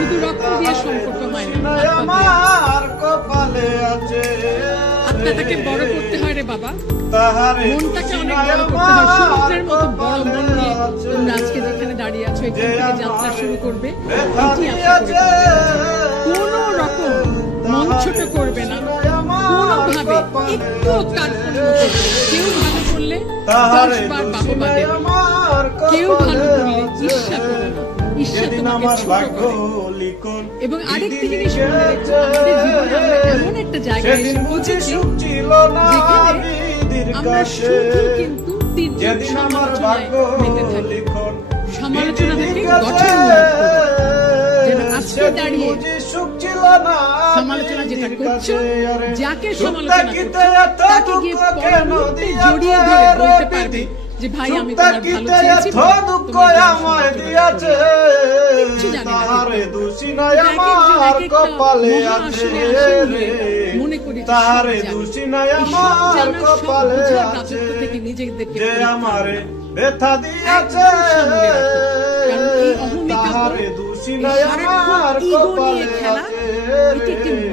শুধু রক্ত দিয়ে সম্পর্ক হয় না, আত্মাটাকে বড় করতে হয় রে বাবা, মনটাকে অনেক বড় করতে হয়। সমুদ্রের মতো বড় মন নিয়ে তোমরা আজকে যেখানে দাঁড়িয়ে আছো, এখান থেকে যাত্রা শুরু করবে। এটি আশা করি কোন রকম মন ছোট করবে না, কোনোভাবে একটু কার্পণ্য করবে। কেউ ভালো করলে 10 বার বাহবা দেবে, কেউ ভালো করলে ঈর্ষা করবে না, ঈর্ষা তোমাকে ছোট করে। এবং আরেকটি জিনিস মনে রেখো, আমাদের জীবনে আমরা এমন একটা জায়গায় এসে পৌঁছেছি যেখানে আমরা শুধু কিন্তু তীর্যক সমালোচনায় মেতে থাকি, সমালোচনা থেকে গঠনমূলক যেন আজকে দাঁড়িয়ে সমালোচনা যেটা করছো, যাকে সমালোচনা করছো তাকে গিয়ে পরের মুহূর্তে জড়িয়ে ধরে বলতে পারবে যে ভাই আমি তোমার ভালো চেয়েছি, কিচ্ছু জানি না, মনে করি থেকে নিজেদেরকে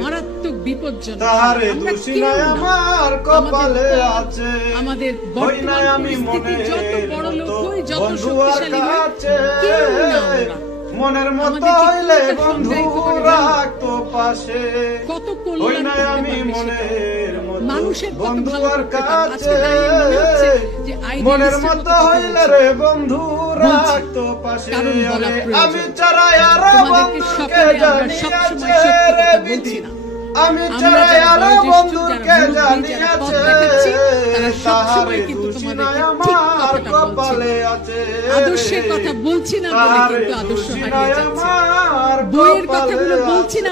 মারাত্মক বিপজ্জনক। আমাদের বর্তমান পরিস্থিতি যত বড় লোক হই, যত শক্তিশালী হই, কেউ না মনের মতো হইলে বন্ধু রাখতো পাশে, কত কল্যাণ আমি মনের মানুষের বন্ধুর কাছে, মনের মতো হইলে রে বন্ধু রাখতো পাশে। আমি চারাই আর বন্ধুকে জানিয়াছে রে বিধি, আমি চারাই আর বন্ধুকে জানিয়াছে, তাহারে দোষী নাই আমার কপালে আছে। আদর্শের কথা বলছি না বলে কিন্তু আদর্শ হারিয়ে যাচ্ছে, বইয়ের কথাগুলো বলছি না